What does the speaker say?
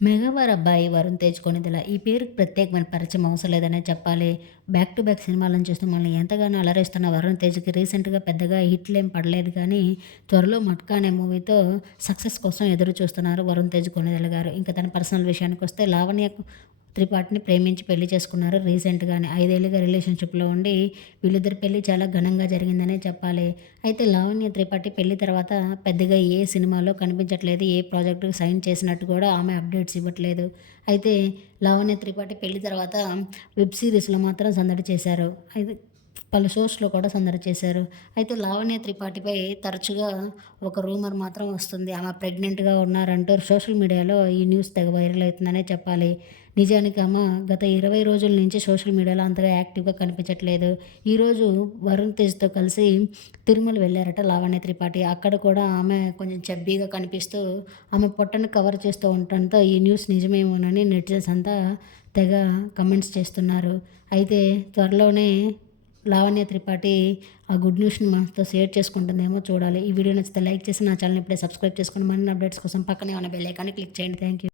మెగావార్ అబ్బాయి వరుణ్ తేజ్ కొణిదెల ఈ పేరుకి ప్రత్యేకమైన పరిచయం అవసరం లేదనే చెప్పాలి. బ్యాక్ టు బ్యాక్ సినిమాలను చూస్తూ మనల్ని ఎంతగానో అలరిస్తున్న వరుణ్ తేజ్‌కి రీసెంట్‌గా పెద్దగా హిట్‌లేం పడలేదు కానీ, త్వరలో 'మట్కా' అనే మూవీతో సక్సెస్ కోసం ఎదురు చూస్తున్నారు వరుణ్ తేజ్ కొణిదెల గారు. ఇంకా తన పర్సనల్ విషయానికొస్తే లావణ్య త్రిపాఠిని ప్రేమించి పెళ్లి చేసుకున్నారు రీసెంట్‌గానే. 5 ఏళ్లుగా రిలేషన్‌షిప్‌లో ఉండి వీళ్ళిద్దరి పెళ్లి చాలా ఘనంగా జరిగిందనే చెప్పాలి. అయితే లావణ్య త్రిపాఠి పెళ్లి తర్వాత పెద్దగా ఏ సినిమాలో కనిపించట్లేదు. ఏ ప్రాజెక్ట్‌కి సైన్ చేసినట్టు కూడా ఆమె అప్డేట్స్ ఇవ్వట్లేదు. అయితే లావణ్య త్రిపాఠి పెళ్లి తర్వాత వెబ్ సీరీస్‌లో మాత్రం సందడి చేశారు. అయితే పలు షోస్‌లో కూడా సందడి చేశారు. అయితే లావణ్య త్రిపాఠిపై తరచుగా ఒక రూమర్ మాత్రం వస్తుంది. ఆమె ప్రెగ్నెంట్‌గా ఉన్నారంటూ సోషల్ మీడియాలో ఈ న్యూస్ తెగ వైరల్ అవుతుందనే చెప్పాలి. నిజానికి ఆమె గత 20 రోజుల నుంచి సోషల్ మీడియాలో అంతగా యాక్టివ్‌గా కనిపించట్లేదు. ఈరోజు వరుణ్ తేజ్‌తో కలిసి తిరుమల వెళ్లారట లావణ్య త్రిపాఠి. అక్కడ కూడా ఆమె కొంచెం చబ్బీగా కనిపిస్తూ ఆమె పొట్టను కవర్ చేస్తూ ఉండటంతో ఈ న్యూస్ నిజమేమోనని నెటిజన్స్ అంతా తెగ కామెంట్స్ చేస్తున్నారు. అయితే త్వరలోనే లావణ్య త్రిపాఠి ఆ గుడ్ న్యూస్‌ని మనతో షేర్ చేసుకుంటుందేమో చూడాలి. ఈ వీడియో నచ్చితే లైక్ చేసి నా ఛానెల్‌ని ఇప్పుడే సబ్స్క్రైబ్ చేసుకోండి. మరిన్ని అప్డేట్స్ కోసం పక్కనే ఉన్న బెల్ ఐకాన్ని క్లిక్ చేయండి. Thank you.